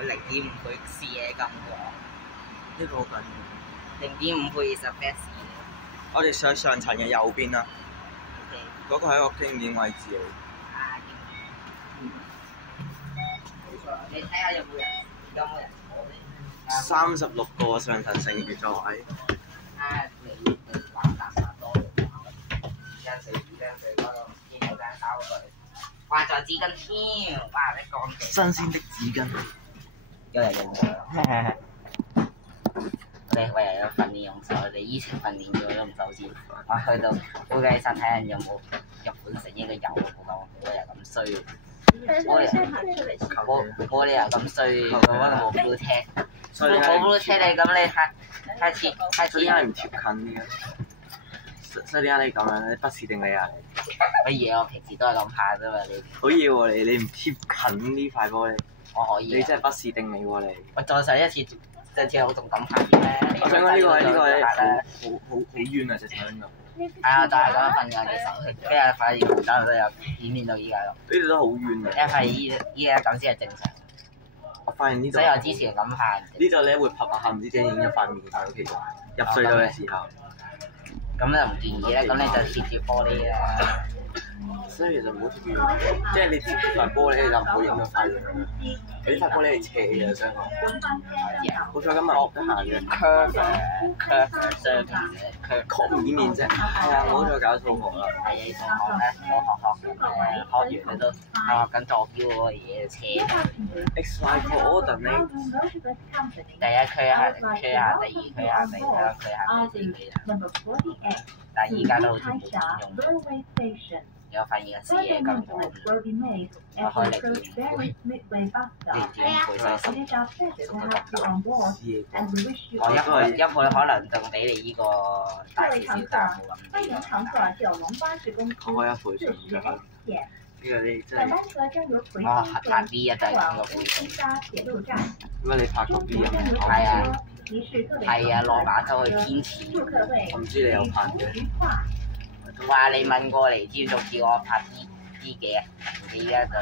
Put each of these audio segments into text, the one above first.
佢0.5倍視野咁廣。呢個好緊要。0.5倍 is a best 我哋上層嘅右邊啦， OK。嗰個係一個經典位置嚟。你睇下有冇人坐咧36個上層剩餘座位。你玩垃圾多嘅話，紙巾水嗰度見有間收佢，哇！仲有紙巾添，哇！你乾淨。新鮮的紙巾。又嚟用咗。我哋為咗訓練用手，我哋以前訓練咗都唔收錢。我去到估計身睇人有冇日本食呢個油冇理由咁衰。冇理由咁衰，咁樣冇 blue tag。冇 blue tag 你咁你下次。所以點解唔貼近啲嘅？所以點解你咁樣咧？筆試定理啊你？乜嘢？我平時都係咁拍啫嘛，你。好嘢喎你唔貼近呢塊玻璃。我可以。你真係筆試定理喎你。我再上一次，上次我仲咁拍嘅咩？我想講呢個好冤啊！隻手呢度。係啊，就係咁樣瞓㗎嘅時候，跟住發現唔得，都有演變到依家咯。呢度都好冤啊！因為依家咁先係正常。我發現呢度。所以我之前咁拍。呢度你會拍拍下，唔知點影咗塊面啊！其實入隧道嘅時候。咁就唔建議咧，咁你就貼玻璃啦。所以其實唔好貼住，即係你貼住塊玻璃你就唔好影咗塊面。你塊玻璃係斜嘅，相反。好彩今日我得閒嘅。curve 相反嘅 curve。唔見面啫。係啊，唔好再搞數學啦。係啊，數學咧，學完你都學緊坐標嗰個嘢車。X Y coordinate。第一區下，第二區下，第三區下，第四區下。但係依家都好似冇點用。有發現個視野咁廣，我開0.5倍我一倍可能仲比你呢個大少少，但係冇咁我開1倍上唔得。呢個你真係。我拍 B 一就係咁個倍數。乜你拍過 B 啊？係啊，落馬洲去天池。我唔知你有拍嘅。話你問過嚟，知唔知叫我拍 B 幾啊？你而家就係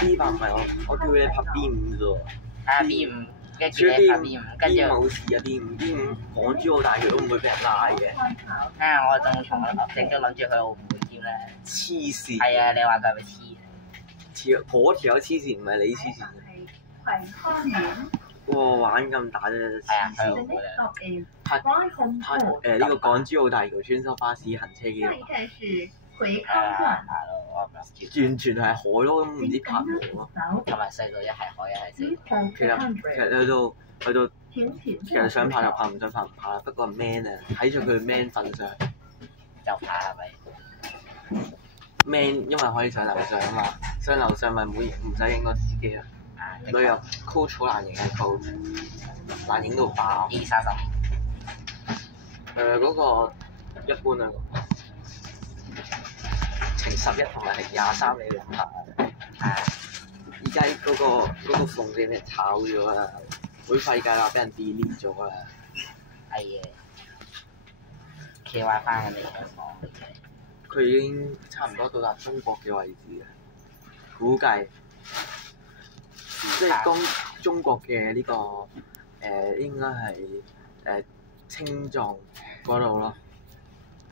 B 版唔係我叫你拍 B5啫喎。啊 B5，跟住你拍 B5，跟住冇事啊 B5 港珠澳大橋都唔會俾人拉嘅。我仲正宗諗住去澳門添咧。黐線。係啊，你話佢係咪黐？黐嗰條友黐線，唔係你黐線。哇！玩咁大啫，係啊，去澳門啊！拍呢個港珠澳大橋穿梭巴士行車記錄。完全係海咯，唔知拍河咯。同埋細到一係海一係細。其實去到，其實想拍就拍，唔想拍唔拍。不過 man 啊，睇住佢 man 份上就拍係咪 ？man 因為可以上樓上啊嘛，上樓上咪唔使影個司機咯。旅遊 coach 好難影嘅 coach， 難影到爆。E35。嗰個一般啊，程11同埋程23你兩拍。而家嗰個縫俾人炒咗啦，會費計啦，俾人 delete 咗啦。係嘅。企壞翻嘅地方。佢已經差唔多到達中國嘅位置啦，估計。即係中國嘅呢個應該係青藏嗰度咯。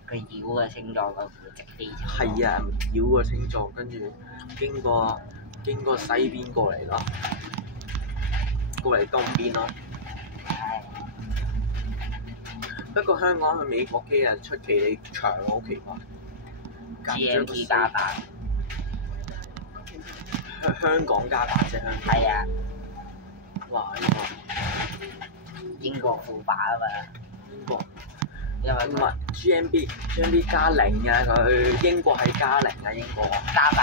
佢繞嘅青藏嗰條直飛。係啊，繞個青藏，跟住經過西邊過嚟咯，過嚟東邊咯。不過香港去美國機啊，出奇地長，好奇怪。GMT 加大。香港加大啫，香港。係啊。哇！英國副把啊嘛。英國。因為唔係 GMB 加0啊，佢英國係加0啊，英國。加0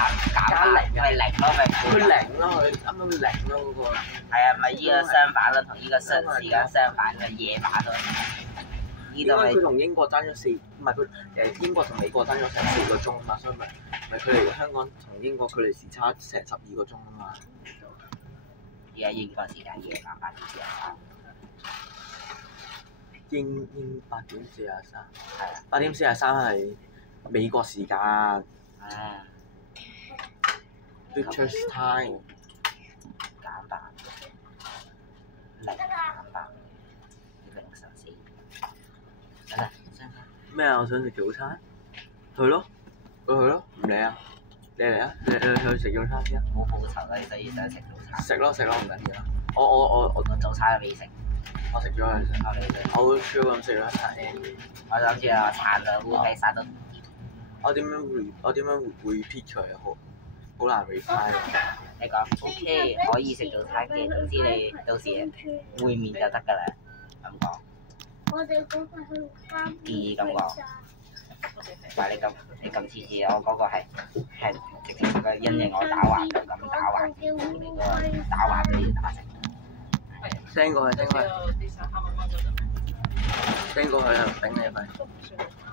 係0咯，咪佢0咯，佢啱啱0咯嗰個。係啊，咪依個相反咯，同依個時間相反嘅夜晚咯。因為佢同英國爭咗唔係佢英國同美國爭咗成4個鐘啊嘛，所以咪佢哋香港同英國距離時差成12個鐘啊嘛。而家英國時間夜晚8點43。英8點43。係啊。8點43係美國時間。British time。簡單。004。得啦，咩啊？我想食早餐。去咯，去咯，唔理啊！你嚟啊！你去食早餐先啊！冇報酬啦，所以想食早餐。食咯，唔緊要啦。我早餐都未食。我食咗佢。我未食。我會超咁食咗餐 Andy。我諗住啊，撐到烏雞殺到。我點樣repeat 佢啊？好難 reply。你講 OK 可以食早餐嘅，總之你到時會面就得㗎啦。咁講。我哋嗰個去翻。建議咁講。但係你咁次次，我嗰個係直接個因應我打橫就咁打橫，你個打橫都要打直。send 過去啊！頂你份。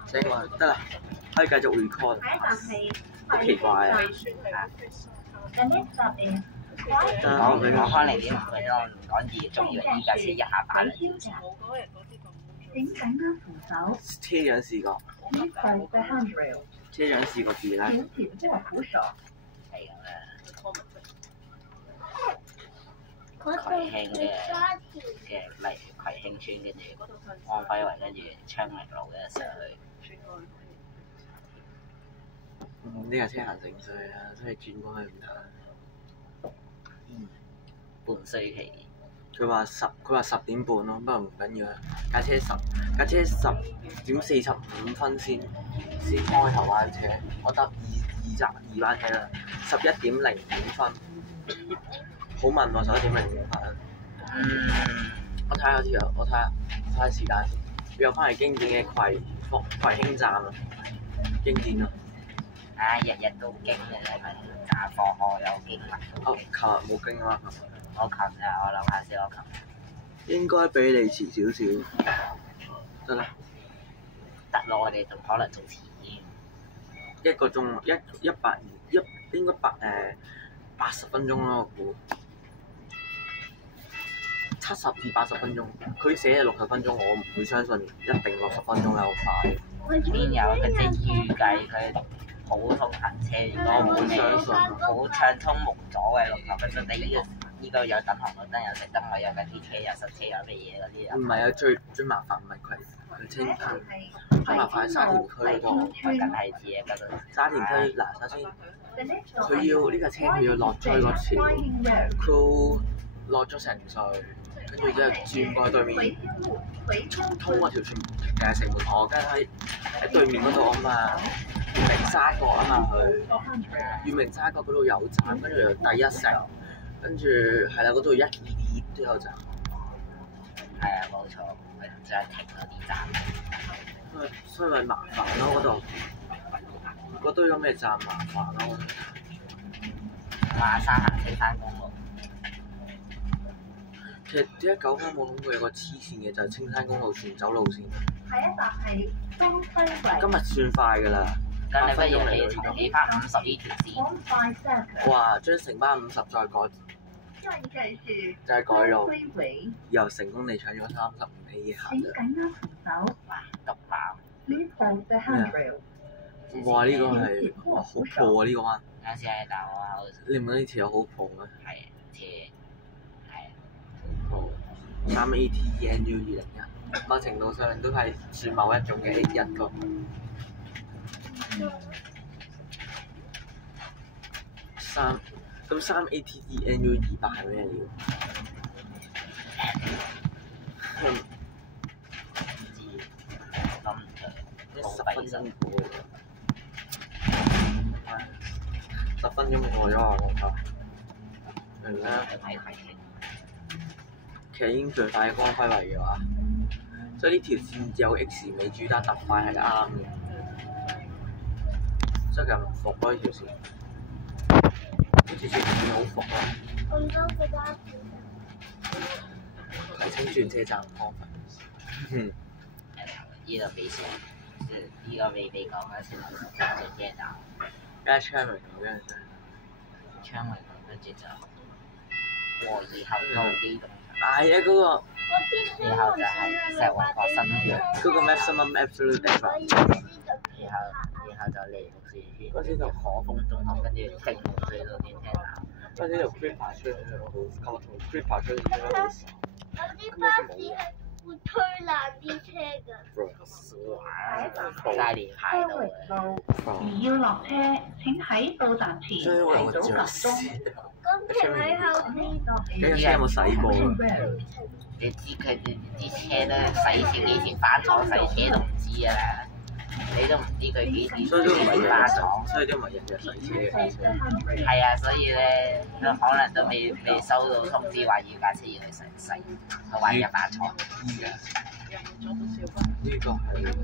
send 過去得啦，可以繼續 record。好奇怪啊！講開嚟啲唔講嘢，仲以為依家先1下8啦。車長試過。車長試過字啦。係咁啦。葵興嘅例如葵興村，跟住安徽圍，跟住昌明路嘅上去。呢架車行成歲啊，所以轉過去唔得。半衰期。佢話10點半咯，不過唔緊要啦。架車10點45分先開頭班車，我得二班車啦。11點05分，好問喎，11點05分。我睇下先啊，我睇下時間先。約翻係經典嘅葵興站啊，經典啊！日日都經嘅，係站放學有經啊。琴日冇經啦，我諗下先，我琴日。應該比你遲少少，得啦。得咯，我哋仲可能仲遲啲。1個鐘應該80分鐘啦，我估。70至80分鐘，佢寫係60分鐘，我唔會相信一定60分鐘係好快。邊有佢即預計佢普通行車，如果冇你好暢通無阻嘅60分鐘，你呢個有等紅綠燈，有熄燈，有緊啲車，有塞車，有乜嘢嗰啲。唔係啊，最麻煩唔係佢青區，最麻煩係沙田區嗰度。梗係知啊，嗰度。沙田區嗱，首先佢要呢架車佢要落追嗰條，佢落咗成隧，跟住之後轉過去對面，通嗰條城門河，跟住喺對面嗰度啊嘛，月明沙角啊嘛佢，月明沙角嗰度有站，跟住第一城，跟住係啦嗰度1、2列都有站。係啊，冇錯，佢就係停嗰啲站。所以咪麻煩咯嗰度，嗰堆咁嘅站麻煩咯。華山行青山公路。其實點解九翻冇諗過有個黐線嘅就係青山公路全走路線？下一站係東西圍。今日算快㗎啦咁你不如起翻50呢條線。哇！將城巴50再改，就係改路，又成功地搶咗35 A 以下啫。急爆！哇！呢個係哇好破啊！呢個彎。啱先係但我你唔覺得呢條友好破咩？係斜。3 AT NU 201，某程度上都係算某一種嘅人個。3 AT NU 200係咩料？10分鐘過咗，10分鐘過咗啊！我覺得，明啦。其實已經最快嘅光輝圍嘅話，所以呢條線有 X 尾主打特快係啱嘅，所以其實唔服咯呢條線，呢條線好服啊！葵青轉車站光輝，呢個未先，呢個未講嘅先轉車站。而家昌明路嗰陣時，昌明路跟住就和宜合道機動。係啊，嗰個，然後就係石圍角新村，嗰個 maximum absolute effort，然後就嚟綠樹村，跟住可豐中學，跟住正門隧道轉車站。嗰陣時條 creeper 出嚟，我同 creeper 出嚟好傻。啲巴士係會推爛啲車㗎。街連排到嘅。而要落車，請喺到站前提早集中。咁停喺後邊。呢架車有冇洗過啊？你知佢哋啲車咧洗車幾時返廠洗車都唔知啊！你都唔知佢幾時所以都唔係返廠。所以都唔係日日洗車。係啊，所以咧都可能都未收到通知話要架車要去洗，佢話要返廠。呢個係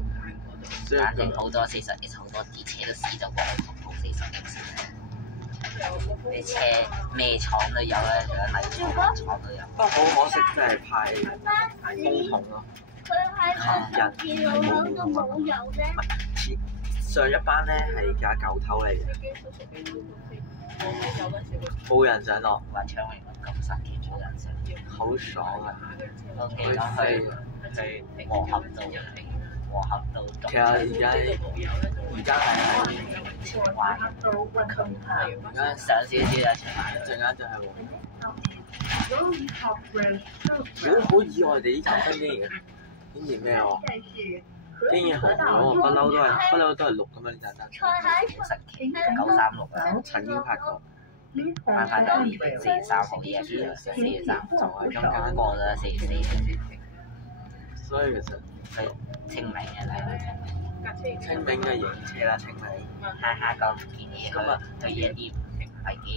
即反正係好多40X好多啲車都試咗過去服務40X。你車咩廠都有啦，仲有泥廠都有。不過好可惜，真係派風筒咯。佢喺學校路口都冇油咧。上一班咧係架舊頭嚟嘅，冇人上落，話昌榮咁神奇冇人上。好爽啊！ OK，咁去和合道其實而家係荃灣，而家上少少就荃灣。陣間就係好意外地呢站新竟然咩喎？竟然紅咗，不嬲都係綠咁嘛呢站真。坐喺神奇936啊！曾經拍過，翻返到4月3號依家轉咗4月3號，就係中間過咗4月4。所以其實佢清明嘅啦，清明嘅型車啦，清明。下個唔建議去一啲唔係幾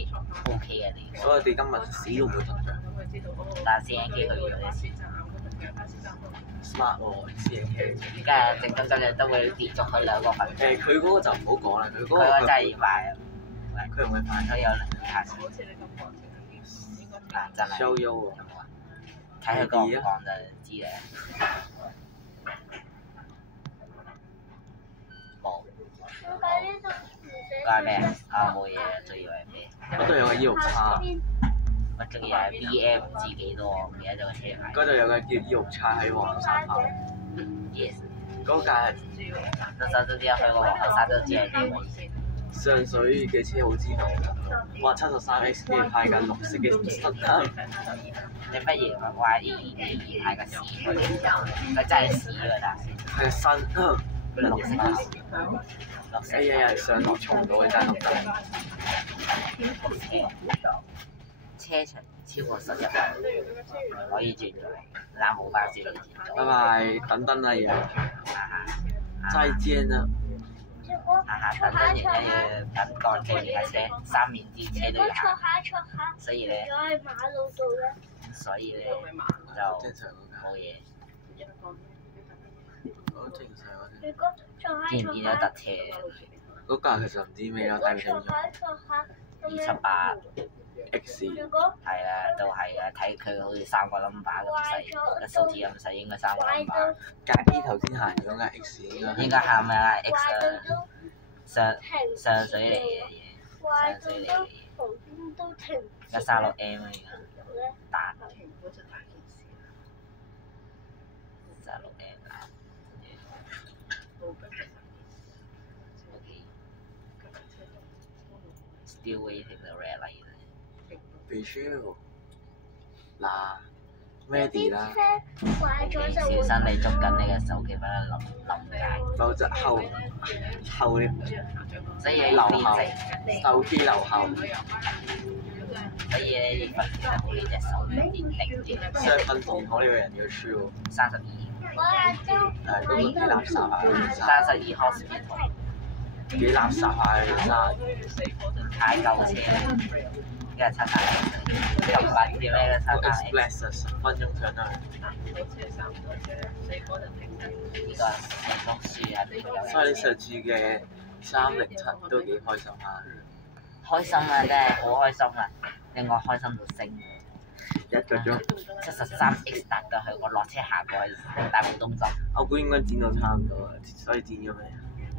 OK 嘅地方。所以我哋今日死都唔會同佢。但攝影機去咗一次。smart 喎，攝影機。而家正今日都會連續去2個份。佢嗰個就唔好講啦，佢嗰個佢真係要賣，佢唔會賣。佢有2層。嗱真係。show you 喎。睇佢講就知啦。冇。點解呢度唔寫？嗰係咩啊？冇嘢，仲以為咩？嗰度有個醫療叉，我仲以為係 BM 唔知幾多，唔記得咗個車牌。嗰度有個叫醫療叉喺黃山下。Yes。嗰架係到時候都知有去過黃河山都知係咩位。上水嘅車好知道，話73X 嘅派緊綠色嘅新燈。你不如話2派個屎佢，佢真係屎㗎啦！係新綠色嘅屎，綠色哎呀！上落衝唔到嘅真係綠燈。車程超過11分，可以轉咗嚟，藍帽巴士都轉咗。拜拜，等燈啦而家。再見啦！等陣亦都要等過幾架車，3面啲車都要行，所以咧，咗喺馬路度咧。所以咧就正常冇嘢。好正常嗰啲。如果坐下見唔見到特車？嗰架其實唔知咩啦，睇唔清楚。278 X 如果係啦，都係啊，睇佢好似3個 number 咁細，個數字咁細，應該3個 number。隔啲頭先行嗰架 X 應該係咪啊 X 壞啊？到上水嚟嘅嘢，壞到都旁邊都停唔住。 136M 啊而家打136M 打。Still waiting the red light。必須嗱 ready 啦，壞咗就小會心你捉緊你嘅手機，俾佢冧街。否則後所以你留練後成，手機留後，所以你訓練得好呢隻手要定啲。雙分電可呢個人要輸喎。 32，嗰個幾垃圾啊32 hospital，幾垃圾啊！太舊車，一日7單，咁快啲咩都7單。 Express 啊，10分鐘上得去。呢個成功輸啊！所以你上次嘅307都幾開心啊！開心啊，真係好開心啊！令我開心到升。 1個鐘。 73X 達到去，我落車行過去大埔東站，我估應該剪到差唔多啦，所以剪咗未？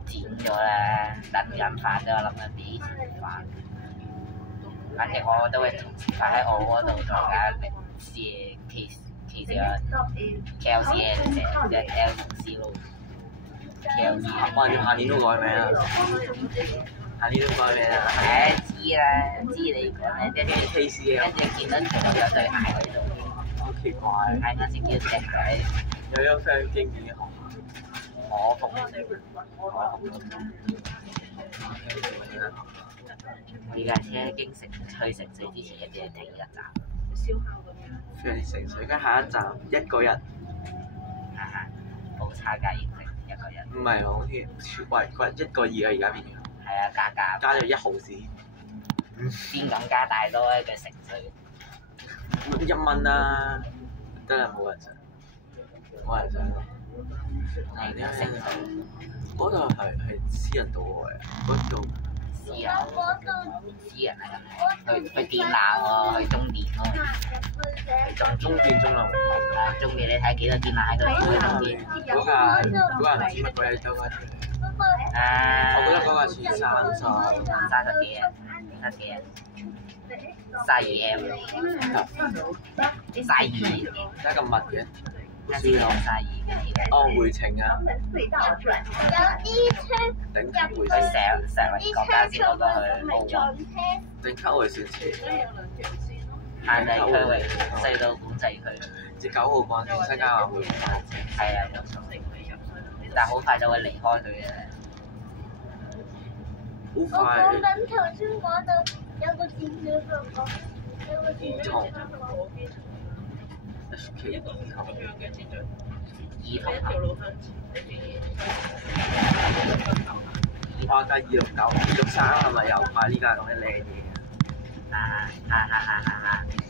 剪咗啦，等緊飯啫，我諗緊幾時食飯。反正我都會同時飯喺我嗰度做緊KLCN 成隻 L 同 C 路 KLCN。橫掂下年都改名啦，下年都改名啦。知啦，知你講咩？跟住 KCL 跟住見到仲有對鞋喺度。好奇怪壞。係啱先叫隻佢，有張 friend 經已學，我服呢架車經去城水之前一定要停一站，去城水，跟下一站一個人，哈哈，好差價形式一個人。唔係好似貴1個2啊，而家變咗，係啊，加價加咗1毫子，邊敢加大多一個城水？ 1蚊啦，真係冇人上，冇人上咯。係啲城水嗰度係私人道嚟，嗰度私人啊咁，去電纜喎，去中電咯，中電中流。中電你睇幾多電纜喺度？中電嗰架唔知乜鬼嘢周街跳。我覺得嗰架似30幾啊，30幾啊，32M，32，而家咁密嘅，一先講32。哦，回程啊，有啲車頂級回去程，石圍國家先攞到去奧運，頂級回程車，限制區域，西到管制區。至9號幹線西加亞會，係啊，冇錯。但係好快就會離開佢嘅。好我快講緊頭先嗰度有個電腦喺度講，有個電腦喺度講。 HK 兒童哇！架269、263係咪又派呢架咁嘅靚嘢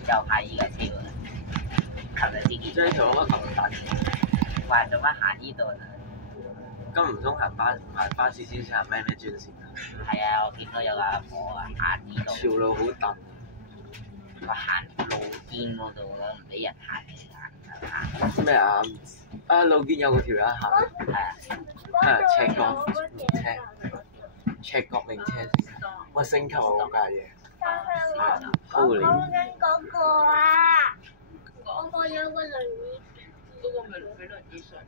又派依架車喎！琴日先見。將呢條攞咁大，話做乜行呢度啊？咁唔通行巴士先行咩專線啊？係啊，我見到有個阿婆啊行呢度。條路好揼。我行路肩嗰度咯，唔俾人行行。咩啊？啊路肩有個條友行，係啊，赤角名車，赤角名車，我升級嗰架嘢。我講緊嗰個啊，嗰個有個輪椅。嗰個咪俾輪椅上車。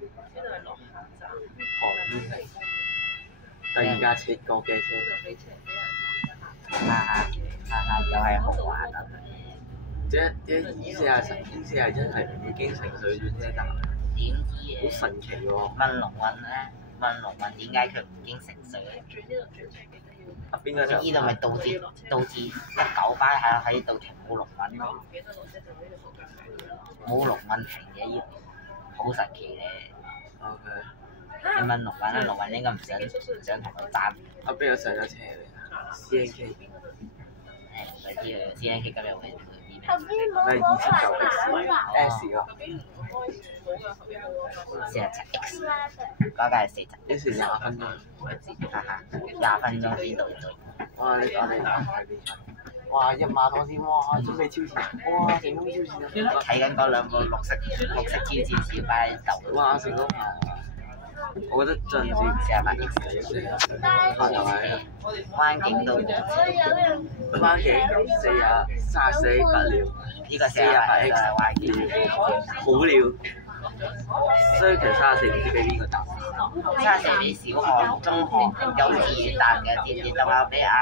呢度係落下站。第二架赤角嘅車。又係豪華特。即係E41係經城水轉車站，點知好神奇喎！問龍運咧，問龍運點解佢唔經城水咧？啊邊個就？呢度咪導致198喺呢度停冇龍運咯，冇龍運停嘅呢度，好神奇咧！ OK。你問龍運咧，龍運應該唔想同佢爭。啊邊個上咗車嚟？CNK。唔知佢 CNK 今日會後邊冇嗰塊 S 喎。 47X，嗰架係47。呢時20分鐘。20分鐘先到到。哇！你睇邊？哇！一馬當先，哇！準備超前，哇！成功超前啊！睇緊嗰兩個綠色超前小巴喺度。哇！成功啊！我覺得進展48X。灣景都灣景34不了，呢個48X 係灣景。好了，所以其實34唔知俾邊個搭34俾小學、中學、幼稚園搭嘅，知唔知？仲有俾阿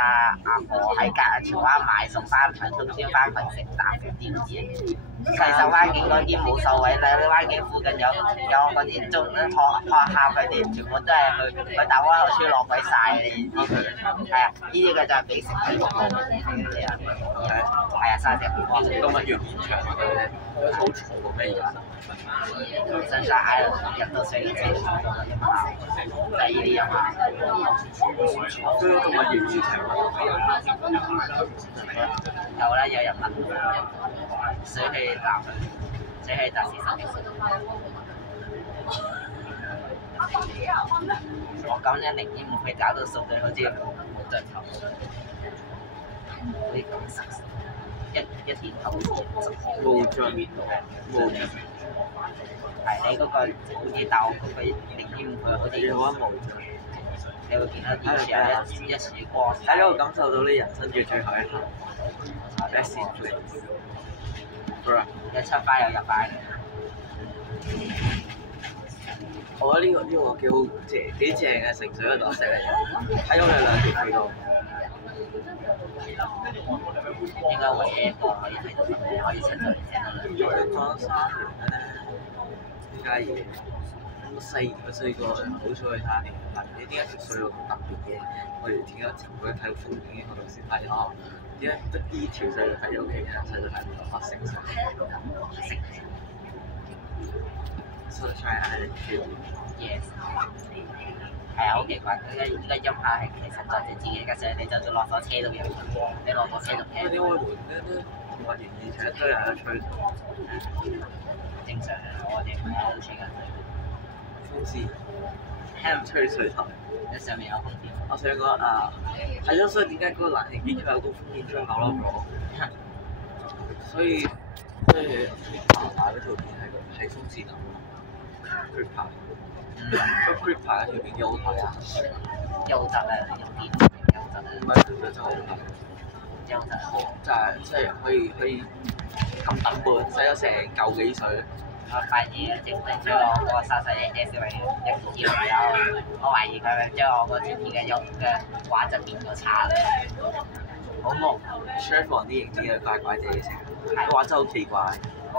婆喺荃灣買餸翻嚟，通宵翻去食搭嘅，知唔知？其實灣景嗰啲冇受惠啦，啲灣景附近有嗰啲學校嗰啲，全部都係去大灣校村浪費晒嘅，你知唔知？係啊，呢啲嘅就係俾城市服務嘅啊。係啊，34。哇！今日陽場好嘈喎，咩嘢？新山入到水之後，就係呢啲人話。今日陽場。有啦，有人問水氣南，水氣達40。我咁樣寧願唔去搞到數據好似冇盡頭，可以咁實一點頭冇盡，冇盡。係你嗰個好似大學嗰個寧願唔去好似冇啊冇盡。你會見到電視有一束光，喺呢度感受到你人生嘅最後一刻。Best in place。有出花有入花嘅。我覺得呢個幾好幾正嘅城水嘅特色嚟嘅，睇咗佢兩條隧道。應該會一個可以睇到可以出到嚟先啦。講沙田咧，呢家嘢咁細個細個好少去沙田，你點解條隧道咁特別嘅？我哋點解尋日睇到風景嗰度先睇啊？點解得呢條隧道睇到其他隧道睇唔到黑色？Sunshine Island Yes。係啊，好奇怪，佢嘅音效係其實作者自己嘅，所以你就算落咗車都有，你落咗車都聽。嗰啲開門咧都話完現場一堆人喺度吹，正常嘅，我哋唔係好清嘅。風扇聽唔吹水台，你上面有空調。我想講啊，係咯，所以點解嗰個冷氣機佢有個風扇窗口咯？所以爬嗰條片係風扇啊 ，grip 爬。個 grip 牌嗰條片幾好睇啊！優質啊，用電優質啊。唔係，佢真係好睇。優質好。就係即係可以咁等半，使咗成嚿幾水。我發現整咗我細細隻小朋友一條友，我懷疑佢係將我個照片嘅畫質變咗差啦。好朦。share 房啲影片係怪怪地嘅，畫質好奇怪。我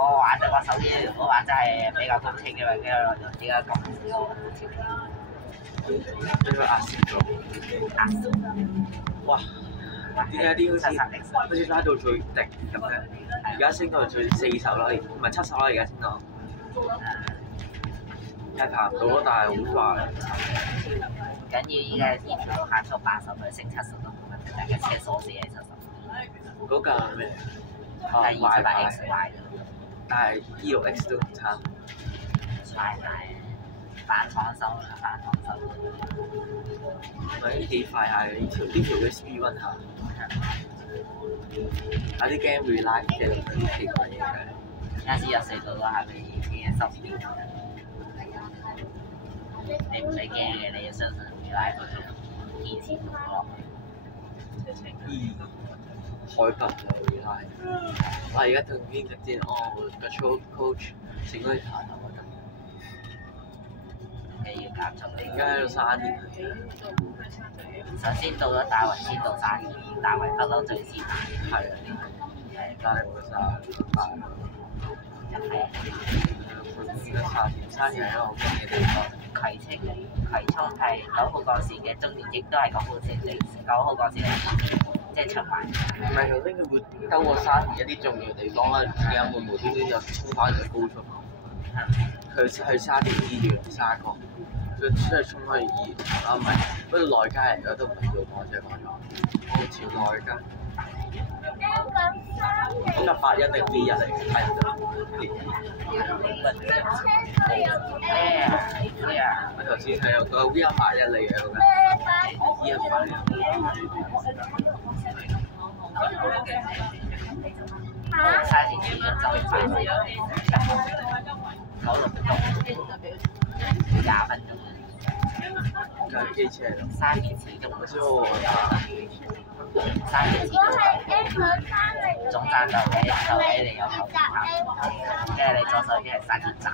手機我畫質係比較高清嘅，跟住我就點解咁少條片？俾佢壓蝕咗。哇！點解啲好似拉到最頂咁嘅？而家升到最40啦，唔係70啦，而家升到。係爬唔到咯，但係好快。緊要依家呢條路限速80，佢升70都冇問題，但係車鎖死係70。嗰架係咩？係28XY 但係 E6X 都唔差。快係反廠收啦，反廠收。咪幾快下嘅呢條嘅 speed run 下。有啲 game relive 嘅啲奇怪嘢嘅。有時入隧道都係咪以前嘅10秒？你唔使驚嘅，你要相信 relive 以前同落去。海拔就 relive。我而家同邊個知？個 coach 整嗰啲彈頭嗰陣。你要減速。而家喺度沙田。首先到咗大圍先到沙田，大圍不嬲最先行。係啊。係加你冇沙田。沙田係一個好勁嘅地方。葵涌係9號幹線嘅終點，亦都係9號線9號幹線嘅即係出埋。唔係頭先佢會兜過沙田一啲重要地方啦，唔知點解會無端端又衝翻去高速。佢去沙田醫院沙角，佢即係衝去醫院啊！唔係嗰度內街嚟㗎，都唔係叫港車講咗，好似內街。咁就8一定 V1嚟嘅，睇唔到。我頭先睇到個 V1 8-1嚟嘅嗰間，V1 8-1。沙田始終就係快20分鐘。架機車咯。沙田始終我知我沙田始終總站就喺你右後站，跟住你左手邊係沙田站，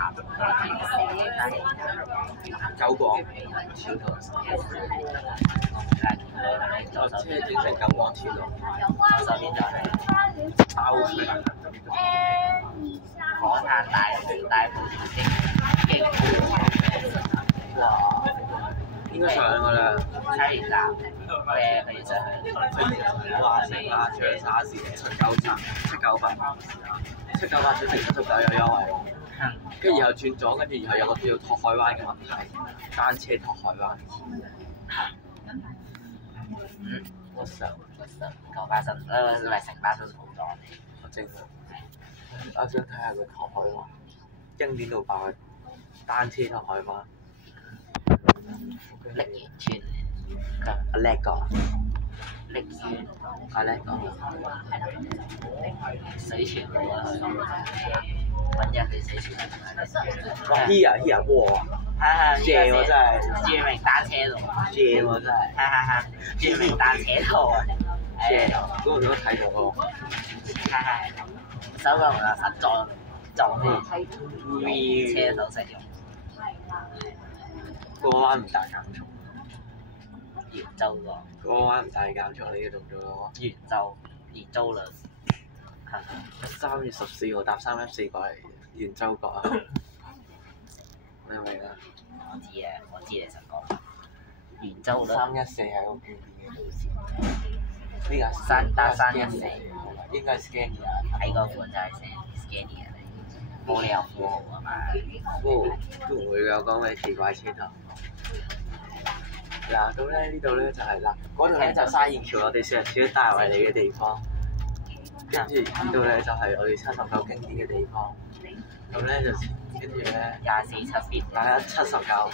九廣鐵路。左車整成九廣鐵路，左手邊就係包水。火炭大埔經哇！應該上㗎啦。沙田站佢要上去。哇！成架長沙線798小時79有優惠喎。跟住然後轉左，跟住然後有個叫拓海灣嘅問題，單車拓海灣。舊巴士唔係城巴士好多。我正我想睇下佢拓海灣，經典到爆嘅單車拓海灣。瀝源村阿叻哥，瀝源阿叻哥，水泉路啊，揾日去水泉路。哇！here 哇！正喎真係，著名單車路。正喎真係，著名單車路啊！正，嗰個都睇到喎。手個實撞車手實用。個彎唔大減速，圓周個個彎唔大減速，你嘅動作咯。圓周啦， 3月14號搭314過嚟圓洲角啊！明唔明啊？我知啊，我知你想講圓周啦， 314係好經典嘅路線。呢個314應該係 Scania 睇嗰款就係 Scania 嚟，冇理由富豪啊嘛。都唔會有講咩奇怪車頭。嗱，咁咧呢度咧就係嗱，嗰度咧就沙燕橋，我哋上次都帶埋你嘅地方。跟住呢度咧就係我哋79經典嘅地方。咁咧就跟住咧24、7大家79。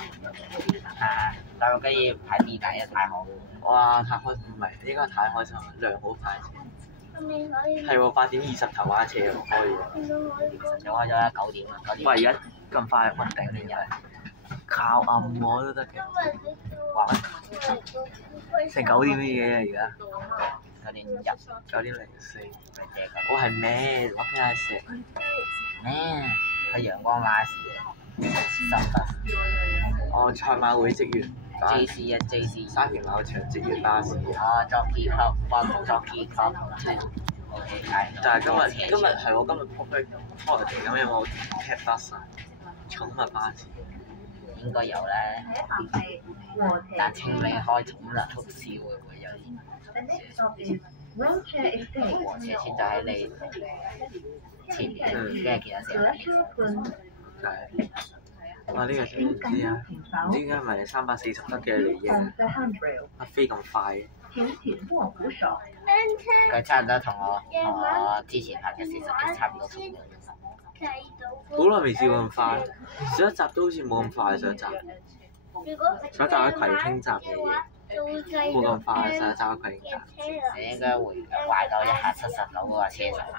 但係跟住排第第一太好。哇！太開唔係應該太開心，良好快車。係喎，8點20頭班車喎，可以。就開咗啦，9點啦，9點。喂，而家咁快穩定呢日？靠暗我都得嘅。哇！成9點嘅嘢啊，而家。9點入9點04。我係咩？我梗係食。咩？係陽光馬士嘅10我賽馬會職員。JC 啊 JC。沙田馬場職員巴士。Jockey Club 1 Jockey Club 2。OK， 係。但係今日係我今日撲去 holiday 咁有冇 cat bus 啊？寵物巴士。應該有咧。但清理開寵物促銷會唔會有啲？和斜線就喺你前面，跟住見到成係。哇！呢個知唔知啊？唔知點解唔係340得嘅嚟嘅？飛咁快嘅。佢差唔多同我之前拍嘅40差唔多速度。好耐未試過咁快，上一集都好似冇咁快，上一集。上一集喺葵興站嘅嘢，冇咁快，上一集喺葵興站。你應該會壞到一下79嗰架車上嘛？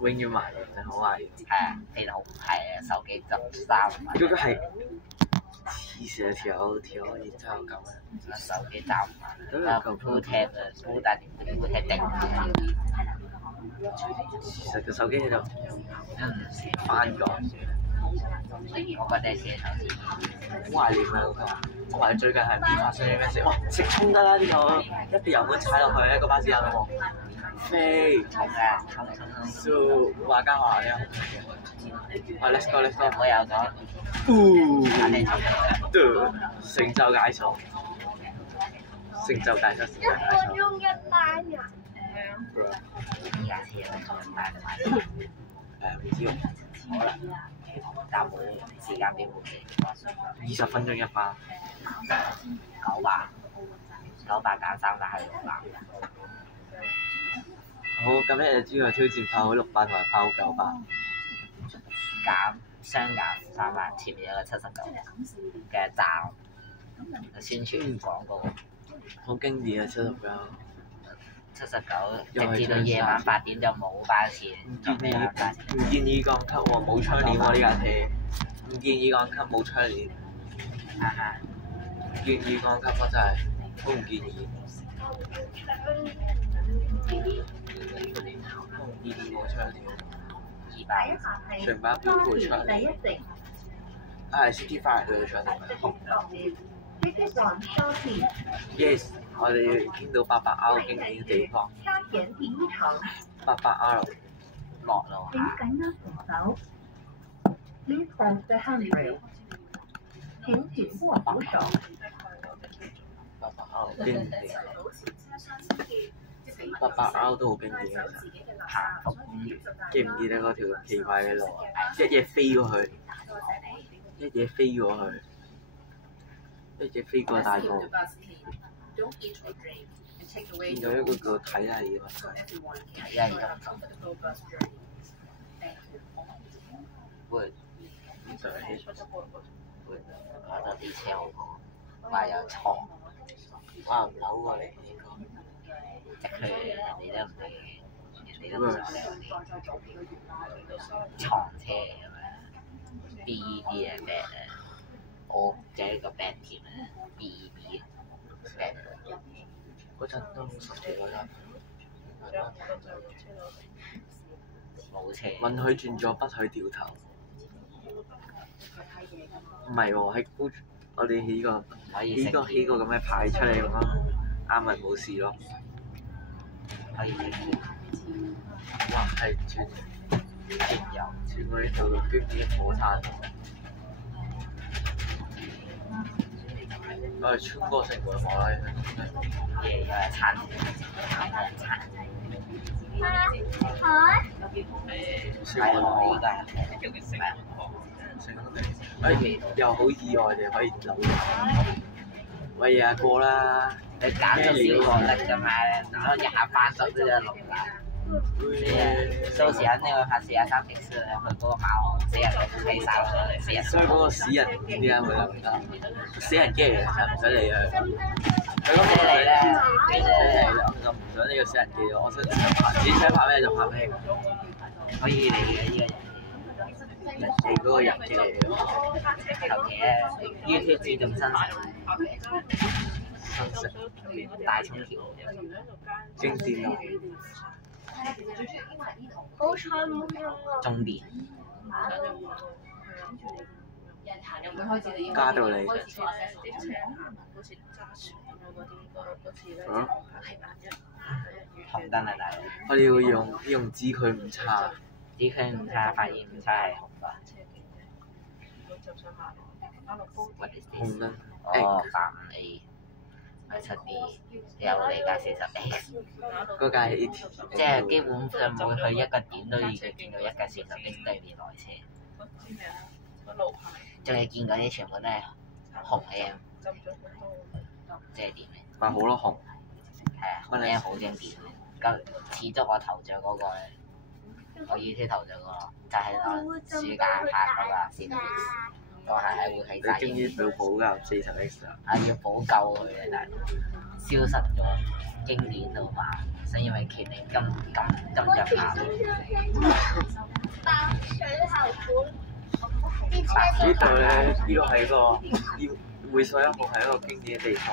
永遠賣嘅，好賣。係啊，飛得好快啊！手機執3萬。嗰個係黐線一條，然之後咁樣。手機3萬。個 Pro Tab 啊，Pro Tab 定。其實個手機喺度翻咗。我覺得係寫手指。好懷念啊！嗰個，我話最近係唔知發生啲咩事，哇！直衝得啦呢個，一邊油門踩落去，一個巴士有冇飛？衝啊！衝！就話家話咧，let's go，我有咗。成就解鎖，成就解鎖。用一班人。而家車都仲唔大唔知喎。可能但冇時間表冇記。20分鐘一班。900減300係600。好，咁你就知道挑戰炮好600同埋炮900。雙減300，前面有個79嘅站宣傳廣告。好經典啊！79。79，直至到夜晚8點就冇巴士。唔建議降級喎，冇窗簾喎呢架車。唔建議降級，冇窗簾。建議降級我真係都唔建議。都唔建議冇窗簾。200。全班標配窗簾。係 City5佢嘅窗簾。Yes， 我哋傾到800R 經典嘅地方。800R 落路下。800R 經典。800R 都好經典嘅。行福公園。記唔記得嗰條奇怪嘅路啊？一嘢飛過去，一嘢飛過大埔，見到一個叫睇下嘢睇下嘢會覺得啲車好好，話有床，話唔扭過嚟應該。即係人哋都唔理，人哋都唔想理床車咁樣 ，B D 係咩咧？我就係一個 band 添啊 ，B.B. band。嗰陣都10幾個人，冇車。允許轉左，不許掉頭。唔係喎，喺高我哋起個可以起個咁嘅牌出嚟咁咯，啱咪冇事咯。可以食哇！係轉嗰啲做經典火餐。我哋穿過成個馬拉嘢又係餐餐。係我依家又好意外地可以走。喂阿哥啦，你揀咗少個得㗎嘛？然後廿班都都要落啦。到時肯定會拍43迪斯佢嗰個馬死人飛曬佢死人。所以嗰個死人點解會咁得？死人機嚟嘅，唔使理佢。佢咁你嚟咧，我就唔想呢個死人機咯，我想拍自己想拍咩就拍咩。可以嚟嘅呢個人。人哋嗰個人機嚟嘅。求其咧 YouTube 自動生成。大涌橋。經典啊！好彩冇用啊！重點。加到你。紅燈啊大佬！我哋要用指佢唔差。指佢唔差，發現唔差係紅燈。紅燈。哦，35A。7B 有嚟架40X，嗰架係 AT，即係基本上每去一個點都已經見到一架40X 對面來車，仲要見嗰啲全部都係紅 M， 即係點咧？咪好咯紅，係啊，紅 M 好經典，咁始終我頭像嗰個咧，我 YouTube 頭像嗰個就係我暑假拍嗰個40X。我係會喺你終於要補㗎40X啦！係要補救佢嘅，但係消失咗經典到嘛，所以咪決定今日拍。呢度咧，呢個係一個會所1號係一個經典嘅地方，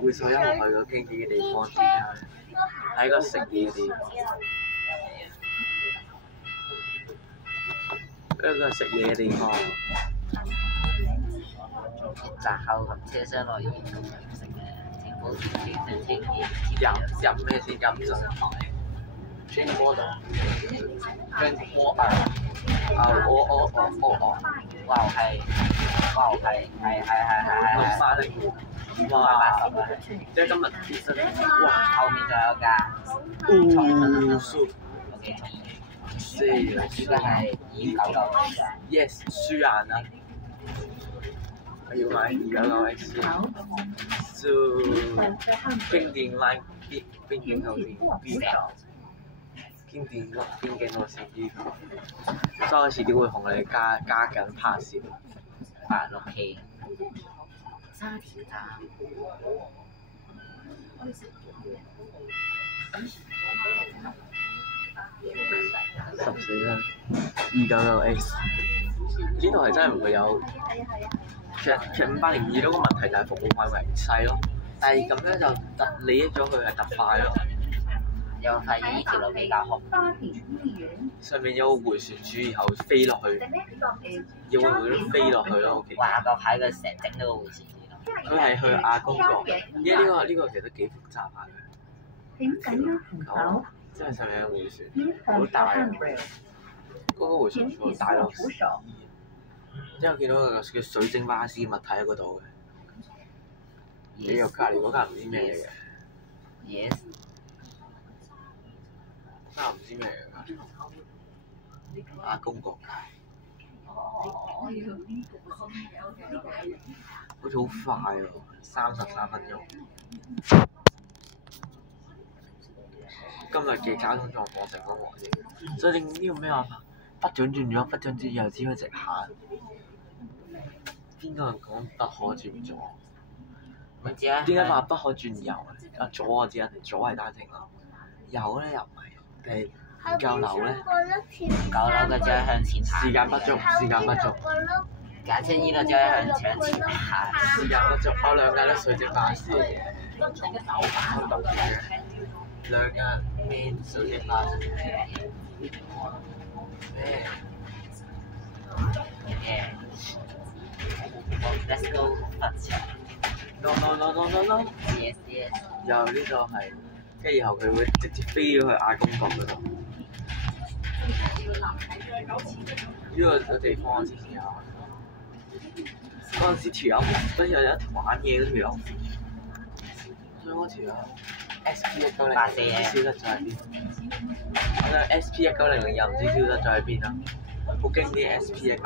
會所1號係個經典嘅地方，係一個食嘢嘅地方。一個食嘢嘅地方，閘口及車廂內容都唔食嘅，請保持清潔。飲咩先飲水？Drink water。Drink water。哇係680。哇！即係今日其實哇，後面仲有架，OK 依家係299。Yes， 舒顏啊！我要買299X。經典買邊件好啲？經典我食啲。所以我遲啲會同你加緊拍攝。86K。沙田站。14啦，299X。呢度係真係唔會有，其實502嗰個問題就係服務範圍細咯，但係咁樣就利益咗佢係特快咯。又發現呢條路比較好。上面有個迴旋處，然後飛落去，要會飛落去咯。OK。哇！個牌佢成整到個迴旋處咯。佢係去亞公角，因為呢個其實幾複雜下嘅。即係上面有迴旋，好大啊！嗰個迴旋處大到，因為我見到個叫水晶巴士物體喺嗰度嘅。你又隔離嗰間唔知咩嚟嘅 ？Yes。唔知咩嚟㗎？亞公角街。好似好快喎，33分鐘。今日嘅交通狀況成個和應，所以呢個咩話？不准轉左，不准轉右，只可以直行。邊個人講不可轉左？我知啊。點解話不可轉右啊？左我知啊，左係單程咯。右咧又唔係，係唔夠樓咧。唔夠樓嘅只係向前行。時間不足。簡稱呢個只係向前行。時間不足，我兩架都水晶巴士嘅嘢。2日面少一巴咩？ Let's go 佛場。No no no no no no。 Yes yes。然後呢個係，跟住然後佢會直接飛咗去亞公角嗰度。呢個地方我之前有。嗰陣時條友嗰時有一條玩嘢嗰條友，所以嗰條友 SP1900 唔知消失咗喺邊。我覺得 SP1900 又唔知消失咗喺邊啦。好經典 SP1900。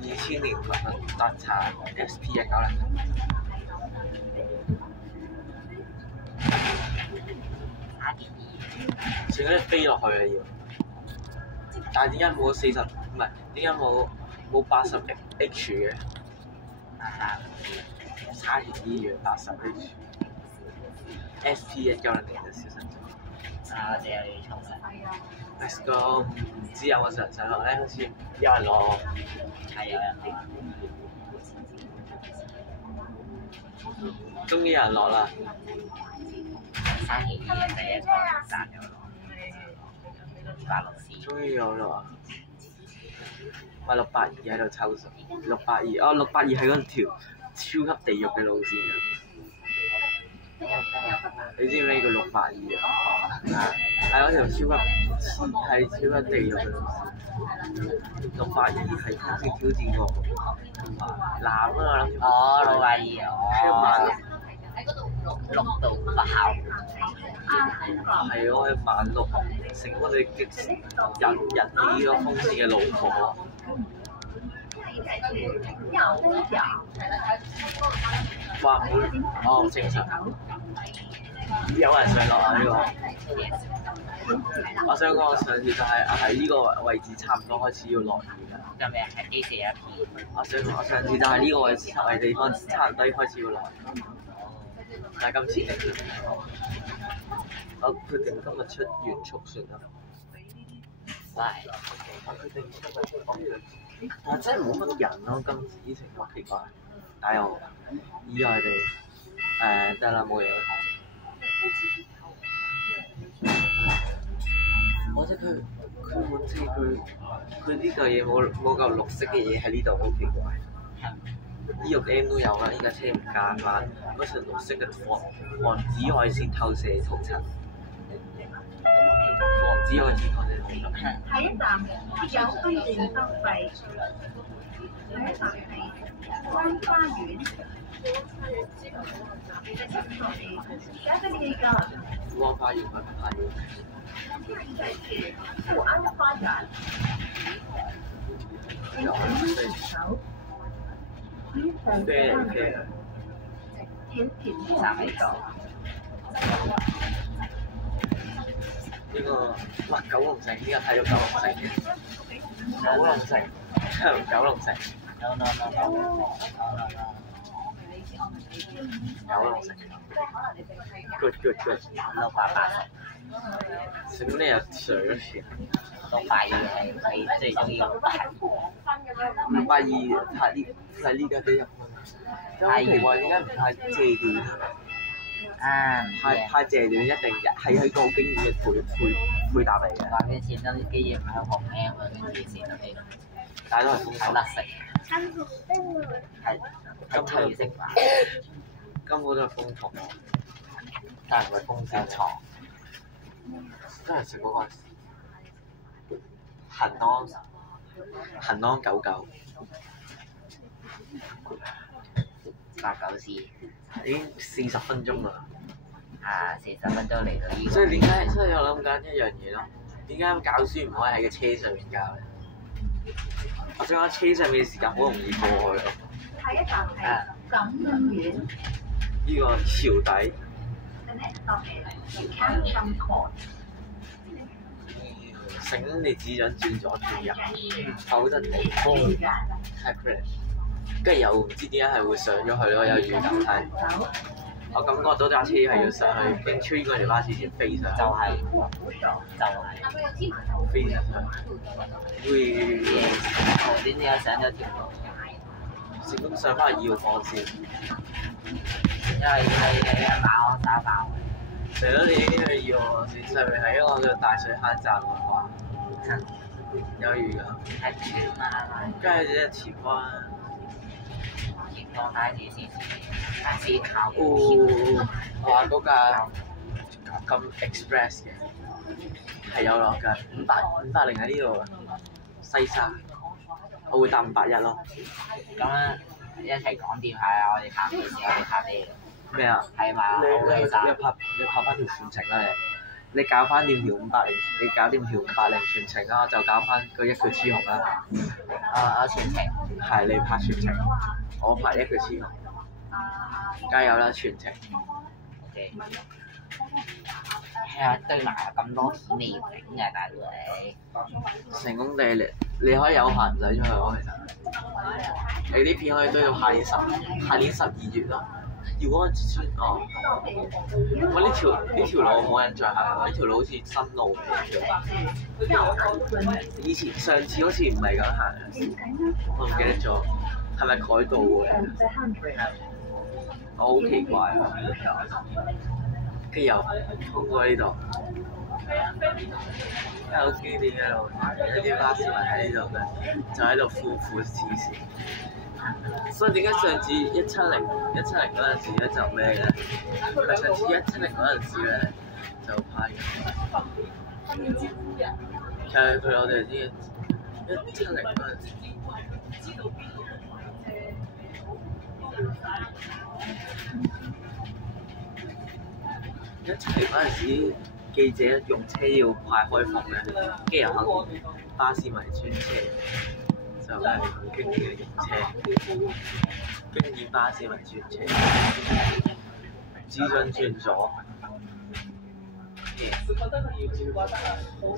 2000年特產 SP1900。成嗰啲飛落去啊要，但係點解冇40唔係？點解冇80H 嘅？沙田醫院80H。SP1900就消失咗。我哋又要重新。Let's go， 唔知有冇上上落咧？好似有人落。係有人落。終於有人落啦！沙田醫院第一個站有落。白龍士。終於有落啊！咪682喺度抽水，682哦，682係嗰條超級地獄嘅路線啊！你知唔知咩叫682啊？係嗰條超級地獄嘅路線。682係風線挑戰過男啊，我諗住。哦，682哦。喺嗰度6度8校。係我係萬六，成我哋嘅引起咗風扇嘅怒火。話唔會哦，正常。有人上落啊呢個。我想講，我上次就係喺呢個位置差唔多開始要落雨啦。有咩係 A41P？我上次就係呢個位置地方差唔多開始要落雨。但係今次我決定今日出原速算啦。係。我決定今日出講完，但係真係冇乜人咯，今次疫情好奇怪。但係我意外地得啦，冇嘢啦。我覺得佢好似佢呢個嘢冇嚿綠色嘅嘢喺呢度，好奇怪。呢個 M 都有啦，依架車唔間翻嗰層綠色嘅防紫外線透射塗層，防紫外線透射塗層。下一站有分段收費，下一站係灣花園。灣花園係花園。富安花園。有手。啡嚟嘅。3米多。呢個哇九龍城，呢個睇到九龍城嘅。九龍城，九龍城。No no no no no no no。九龍城。Good good good。680。成你又上咗錢。682係佢最中意682。682拍呢架機入去。好奇怪，點解唔派借段？派借段一定係佢個好經典嘅配搭嚟嘅。話嘅前嗰啲機唔係紅 M 啊，跟住前嗰啲，但係都係風筒。甩色。係橙色嘛？根本都係風筒，但係唔係風扇床。真係食嗰個恆安99。894。已經40分鐘啦。 40分鐘嚟到呢個。所以我諗緊一樣嘢咯，點解教書唔可以喺個車上面教咧？我想講車上面嘅時間好容易過去咯。下一站係錦麟苑。呢個橋底。醒你只想轉左轉右，否則地風太 crash。跟住又唔知點解係會上咗去咯，有預感係。我感覺到架車係要上去，經穿嗰條巴士先飛上。就係。飛上去。會。無端端上咗條路。成功上翻去2號線，因為你馬鞍山爆嘅，成咗你已經去2號線，上面係一個叫大水坑站嘅啩，有魚㗎，係全馬，跟住一前灣，前方開始先思考哇嗰架咁 express 嘅，係有落㗎，580喺呢度，西沙，我會搭581咯。咁一齊講掂下啊！我哋拍幾時？我哋拍咩？咩啊？係嘛？你好拍翻條全程啦你搞翻掂條580，你搞掂條580全程啦，我就搞翻個一腳雌雄啦。我全程。係你拍全程，我拍一腳雌雄。加油啦！全程。OK。係啊，堆埋咁多片未整嘅大佬你。成功地你可以有閒唔使出去咯，其實。你啲片可以堆到下年12月咯。耀安村哦，我呢條路冇印象係，呢條路好似新路嚟。以前上次好似唔係咁行，我唔記得咗，係咪改道嘅？我好奇怪啊！跟住又通過呢度，好經典嘅路，有啲巴士民喺呢度嘅，就喺度呼黐線。所以點解上次170嗰陣時咧就咩嘅？咪上次170嗰陣時咧就拍嘅。其實佢我哋啲170嗰陣時。170嗰陣時，記者用車要派開放嘅，跟住又肯巴士迷專車。就係經已嘅車，經已巴士為轉車，諮詢轉咗，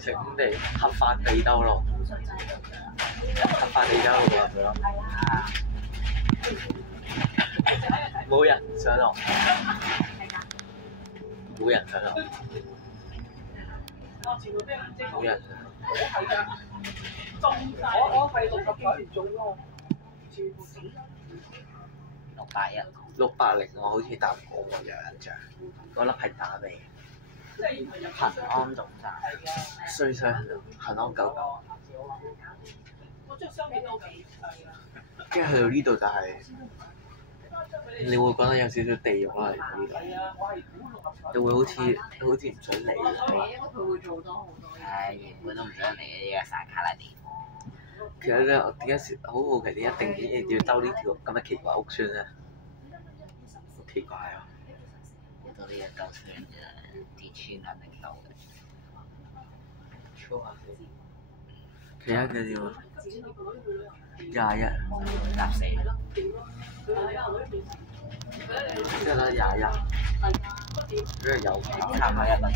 成功地合法地兜路，合法地兜路入去咯，冇人上落，冇人上落，冇人上落。我係60幾年中咯681。680我好似搭過喎，有印象。嗰粒係打尾。恆安總站。衰恆安99。跟住去到呢度就係，你會覺得有少少地獄啦嚟到呢度，你會好似唔想嚟。佢會做多好多嘢。係原本都唔想嚟嘅依家散卡拉地。其實咧，我點解好好奇你一定要兜呢條咁嘅奇怪屋村咧？好奇怪啊！到呢一嚿村嘅鐵村肯定到嘅。其他嘅點啊？21。14。即係得21。因為有差唔多1個鐘。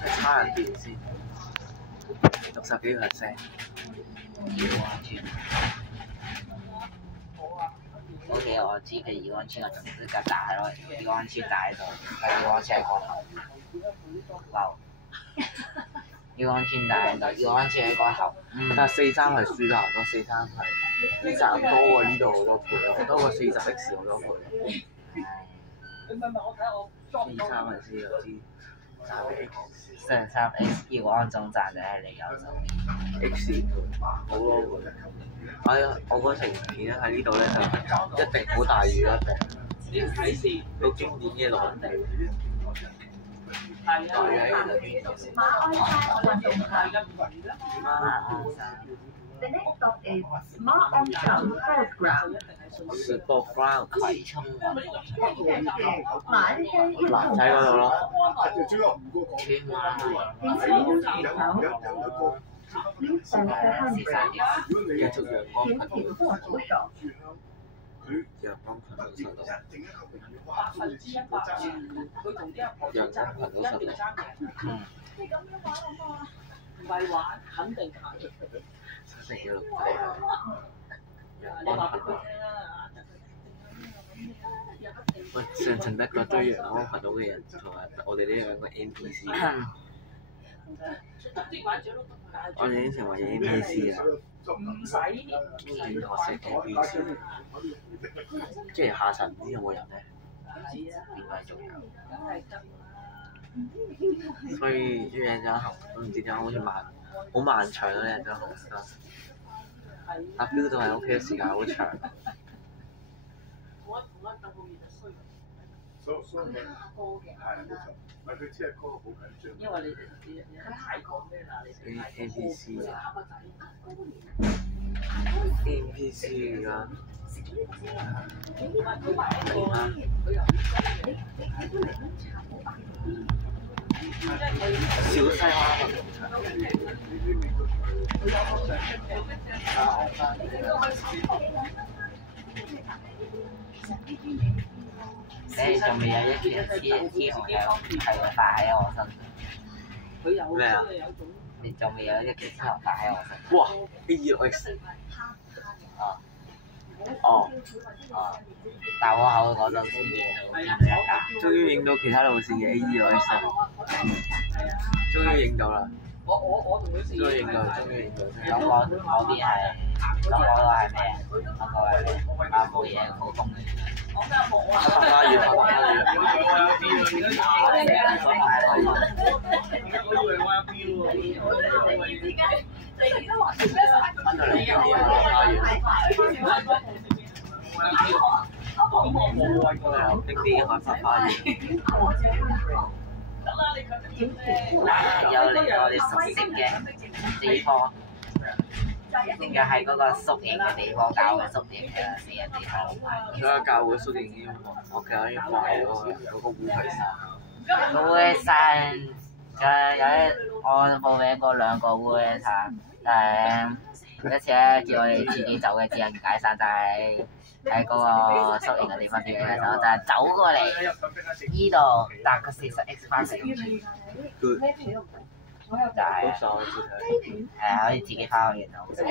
係差人電先，60幾%。耀安村。好似我知嘅耀安村，我仲識曱甴喺度，耀安村就喺度，耀安村係個頭。wow 耀安村就喺度，耀安村喺個頭。但係43係輸難咯，43係呢站多過呢度好多倍咯，多過40X好多倍。43係先我知，站 43X 耀安總站就喺你右手邊。X 好多倍。我嗰程片喺呢度咧就一定好大雨啦，好經典嘅落雨。馬鞍山運動場。The next stop is 馬鞍山 Sport Ground. Sport Ground 葵涌運動場。嗱喺嗰度咯。村灣。Please enter hand brake. 繼續陽光請頻調放扶手。陽光頻道收到。陽光頻道收到。唔係玩，肯定行。一定要睇下。陽光頻道。喂，上層得嗰堆陽光頻道嘅人，同埋我哋呢兩個 NPC。我哋已經成為 NPC 啦。唔使。見學識 NPC，即係下層唔知有冇人咧？應該仲有。所以呢樣真係我唔知點解好似好漫長咯，呢樣真係好得。阿標都係 OK 嘅時間好長。因為你睇過咩啦？你 NPC 啊 NPC 而家小西灣運動場。你仲未有一件 TNT 紅嘅係發喺我身上。咩啊？你仲未有一件天紅發喺我身上。哇 ！AEX 哦，但我嗰陣先見到一架。終於影到其他路線嘅 AEX 啦！終於影到啦！我同佢試。終於影到，終於影到。咁我嗰邊係，咁嗰個係咩啊？嗰個係咩？啊冇嘢，普通嘅。花園，花園，丁啲開發花園。有嚟我哋熟悉嘅地方，又係嗰個縮影嘅地方，教會縮影嘅私人地方。佢個教會縮影已經我記得已經放喺嗰個烏溪山。烏溪山我報名過2個烏溪山，一次咧叫我哋自己走嘅自然解散，就係喺嗰個縮影嘅地方自己解散，就係走過嚟依度搭個40X 翻嚟。Good。就係好爽，可以自己翻去，然後好爽。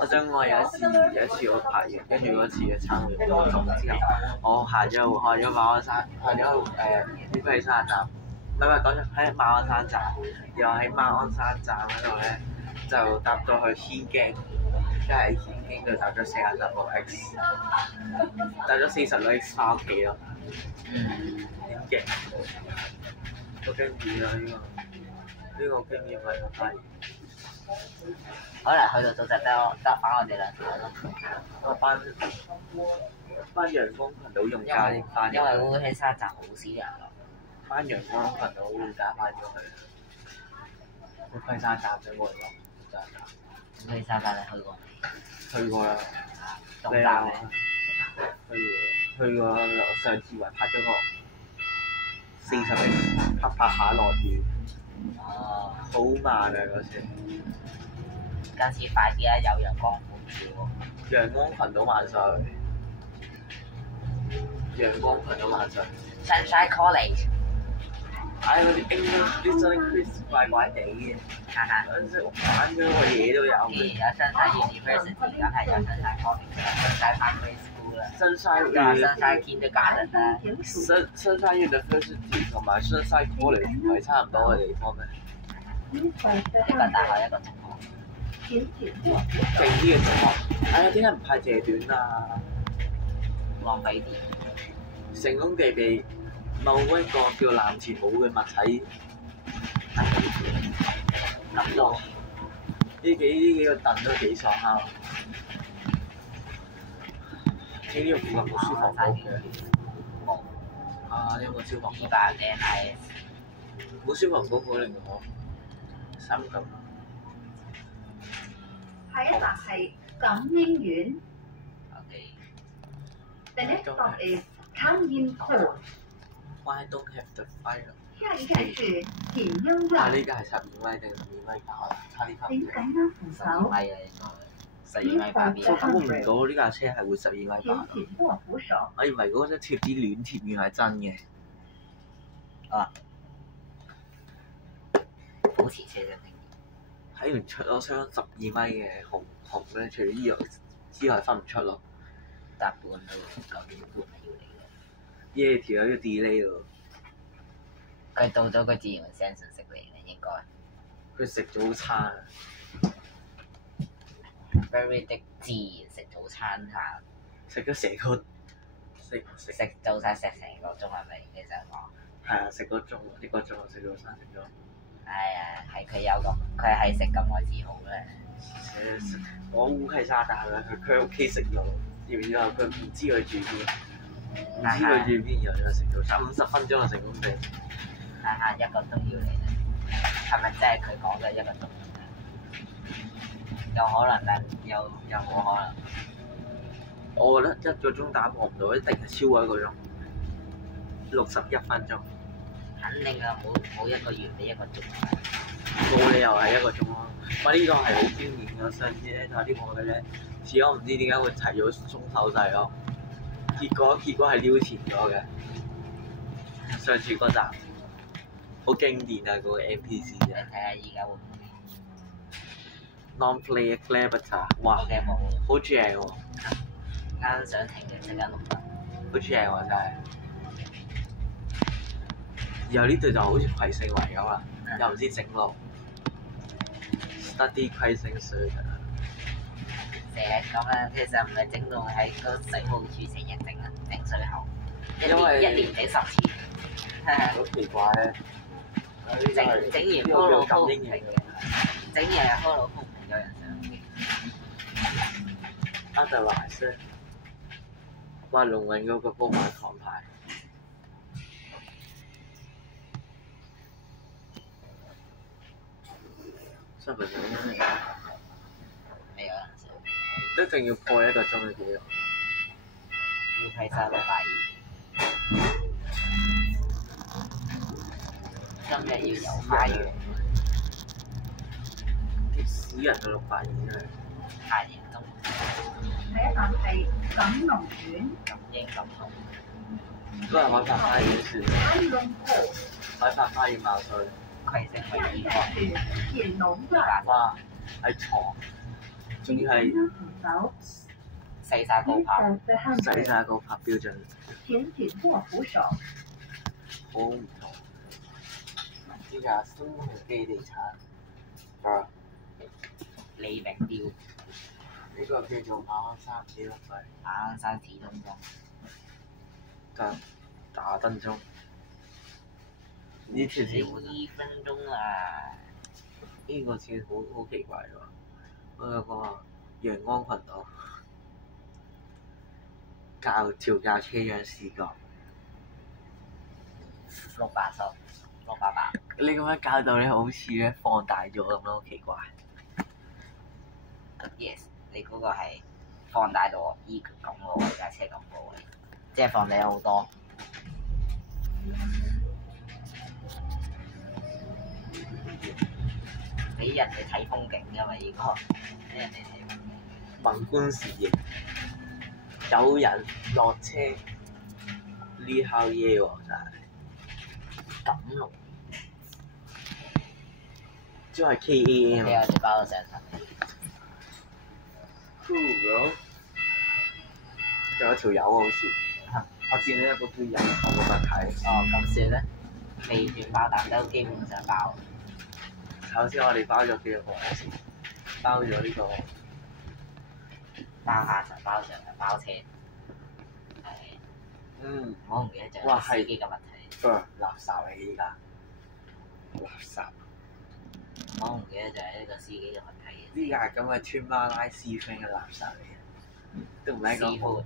我想我有一次我拍完，跟住嗰次嘅餐會用咗之後，我行咗馬鞍山，行咗烏溪山站，唔係講咗喺馬鞍山站，然後喺馬鞍山站嗰度咧就搭到去軒經，即係軒經度搭咗46X，搭咗46X 翻屋企咯，點勁！都跟住啦呢個經驗係我發現。可能去到組織得翻我哋2條咯。班陽光群島用家應翻，因為烏溪山站好少人咯。班陽光群島會加翻咗去。烏溪山站冇人落，真係。烏溪山站你去過未？去過啦。東站咧？去過，上次還拍咗個40X，拍下落雨。哦。好慢啊嗰次。今次快啲啊！有陽光普照喎。陽光群島萬歲！陽光群島萬歲 Sunshine College。嗰啲 English listening quiz 怪怪地嘅，嗰陣玩咗個嘢都有嘅。有 Sunshine University，梗係有 Sunshine College、Sunshine Primary School 啦。Sunshine Kindergarten 啦。Sunshine University 同埋 Sunshine College 唔係差唔多嘅地方咩？一個大學，一個中學。勁啲嘅中學，點解唔派謝短啊？浪費啲。成功地被某一個叫藍田舞嘅物體揼到，呢幾個凳都幾爽下。呢個附近冇消防局嘅。冇。啊！有冇消防局200冇消防局好令我心咁。下一站係錦英苑。OK。The next stop is Canyon Court。Why don't have the fire？ 下一站是田優啊！Dạ. 站。呢架係12米定12米架？差啲請緊握扶手。12米啊，應該12米8邊。我估唔到呢架車係會12米8。請前握扶手。我以為嗰隻貼紙亂貼原來係真嘅。啊！保持車嘅定義。睇唔出，我想12米嘅紅咧，除咗依樣之外分唔出咯。搭半都9點半係要嚟嘅。耶！條友要 delay 喎。佢到咗佢自然會 send 信息嚟嘅應該。佢食早餐， very 的自然食早餐嚇，食咗成個食早餐食成個鐘係咪？你想講？係啊，食個鐘，一個鐘食早餐食咗。哎呀，係佢有咁，佢係食咁耐至好咧。我烏溪沙但係佢屋企食咗，然後佢唔知佢住邊，唔知佢住邊，然後就食早餐50分鐘就成咁地。下下一個鐘要嚟啦，係咪真係佢講嘅一個鐘？有可能，但又冇可能。我覺得一個鐘打破唔到，一定係超過一個鐘。61分鐘，肯定啊，冇一個月比一個鐘。冇理由係一個鐘咯。我呢個係好經典嘅，上次咧睇啲網嘅咧，似我唔知點解會提咗中手勢咯。結果係撩前咗嘅。上次嗰集好經典啊！嗰、個 NPC 你啊睇下依家會唔會？ Non-play Gladiator，哇，我嘅冇，好正喎，啱想停嘅，即刻錄得。好正喎真係。然後呢度就好似葵盛圍咁啦，又唔知整路。Study 葵盛水㗎。成日咁啦，其實唔係整到喺個水務處成日整啊，整水喉，因為一年整10次。好奇怪咧，整完呢個叫follow 感 po 應嘅。整嘢 follow po 唔有人上。阿德萊斯，哇！龍運嗰個波馬糖牌，7分鐘未有人上。一定要破一個鐘嘅紀錄。要批晒620。今日要遊花園，啲屎人到620真係。下年中第一站係錦龍苑，咁應咁好。都係海法花園算嘅，安龍鋪，海法花園萬歲。葵盛圍以現外，在是鐵龍站，哇！係床，仲要係扶手，細晒高炮，在漢洗晒個拍標準，前景過扶手，好唔同。呢個新鴻基地產，啊，李榮雕、呢個叫做馬鞍山幾多歲？馬鞍山市中心，打燈鐘。呢條線2分鐘啊！呢個線好奇怪喎，我有個陽光群島調教車長視角680、688。你咁樣教到你好似咧放大咗咁咯，好奇怪。Yes，你嗰個係放大到依咁個位，架車咁個位，即係放大咗好多。俾人哋睇風景㗎嘛，呢個俾人哋睇風景。宏觀視野，有人落車呢烤嘢喎，真係。錦龍，即係 KAM 俾我哋包咗上層。 Cool bro，仲有條友好似，我見到一個叫人頭嘅物體。哦，咁算咧，未斷包蛋都基本上包。首先我哋包咗幾個先，包咗呢個包下層、包上層、包車。係，我唔記得咗哇司機嘅問題。垃圾嚟嘅依家，垃圾。我唔記得就係呢個司機嘅問題。呢架係咁嘅村巴拉斯 friend 嘅垃圾嚟嘅，都唔係一個師傅，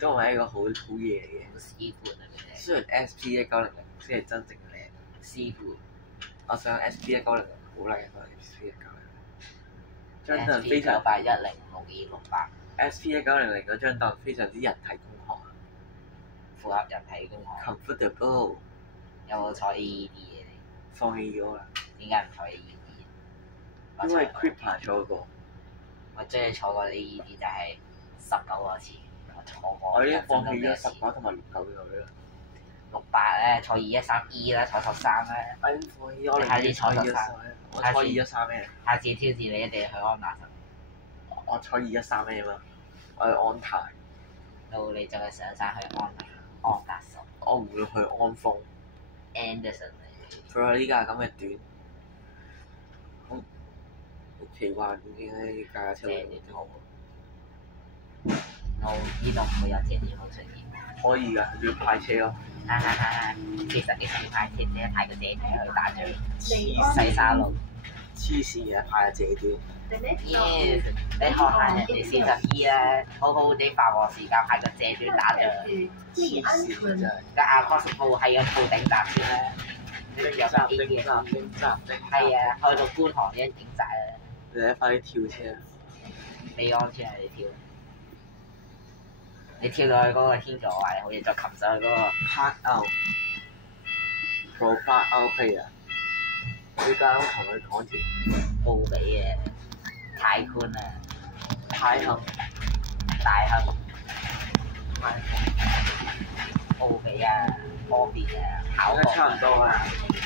都唔係一個好嘢嚟嘅。好師傅啊！佢哋雖然 SP1900先係真正嘅靚，師傅我想 SP1900好靚過 SP1900。張凳非常SP98106268， SP1900嗰張凳非常之人體工學符合人體工學。 ，comfortable。有冇坐 AED 嘅你？放棄咗啦，點解唔坐 AED？因為 Creeper 坐過，我最係坐過 AED 就係19個次，我坐過。我已經放棄咗19同埋69咗啦。 68咧，坐213E 啦，坐13咧。我已經放棄咗，我下次坐213，我坐213咩？下次挑戰你一定要去安達臣，我坐213咩嘛？我去安泰，到你就係上山去安達臣。我唔會去安豐。 Anderson 嚟佢話呢架咁嘅短，好奇怪，點解架車謝斷號。我呢度唔會有謝斷號出現。可以㗎，要派車咯。其實你想派車即係派個謝斷去打仗，西沙路。黐線嘅派謝斷。Yes，你學下人哋42咧，好好地發鑊時間派個謝斷打仗。黐線真係。個阿 cos 部係個鋪頂搭先啦。頂站。係啊，去到觀塘已經影晒啦。你快啲跳車。你安全係你跳。你跳到去嗰個天橋位，好似再擒上去嗰個 Park out。Pro Park out player。呢間屋同佢講條奧比嘅太寬啊，太坑。大坑，奧比啊，波比啊，考過差唔多啊。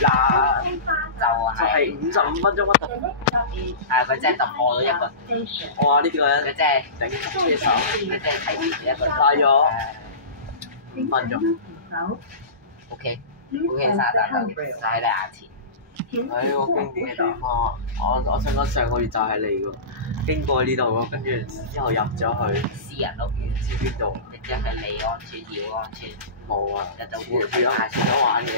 嗱，就係55分鐘乜突？佢真係突破咗一個，我話呢個人佢真係頂車手，佢真係睇住一個快咗5分鐘。 OK，沙灘就喺你眼前。喺個經典嘅地方，我想講上個月就係嚟喎，經過呢度咯，跟住之後入咗去私人屋苑，唔知邊度，亦即係利安村、耀安村，冇啊，入到條友前咗玩嘢，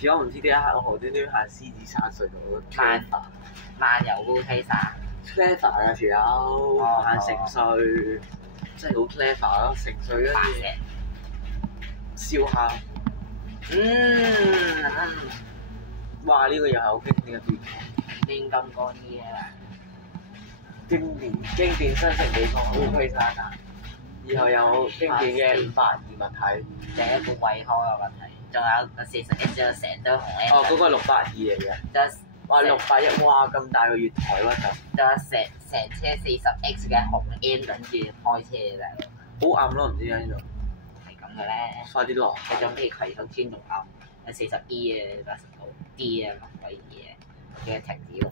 條友唔知點解我無端端行獅子山隧道嗰漫遊 OK 沙。 clever 啊條友，行城隧，真係好 clever 咯，城隧跟住燒烤，哇！呢個又係好經典嘅片，亂金剛啲啊！經典雙城地方 OK 沙灘，然後有經典嘅582物體，就係一個胃康嘅問題，仲有個41張成堆紅 N。哦，嗰個682嚟嘅，哇681哇咁大個月台喎就，仲有成車40X 嘅紅 N 等住開車嘅大佬，好暗咯，唔知喺度，係咁嘅咧。快啲落。佢仲比葵涌村仲暗，有40E 嘅80度 D 啊乜鬼嘢，叫佢停止喎。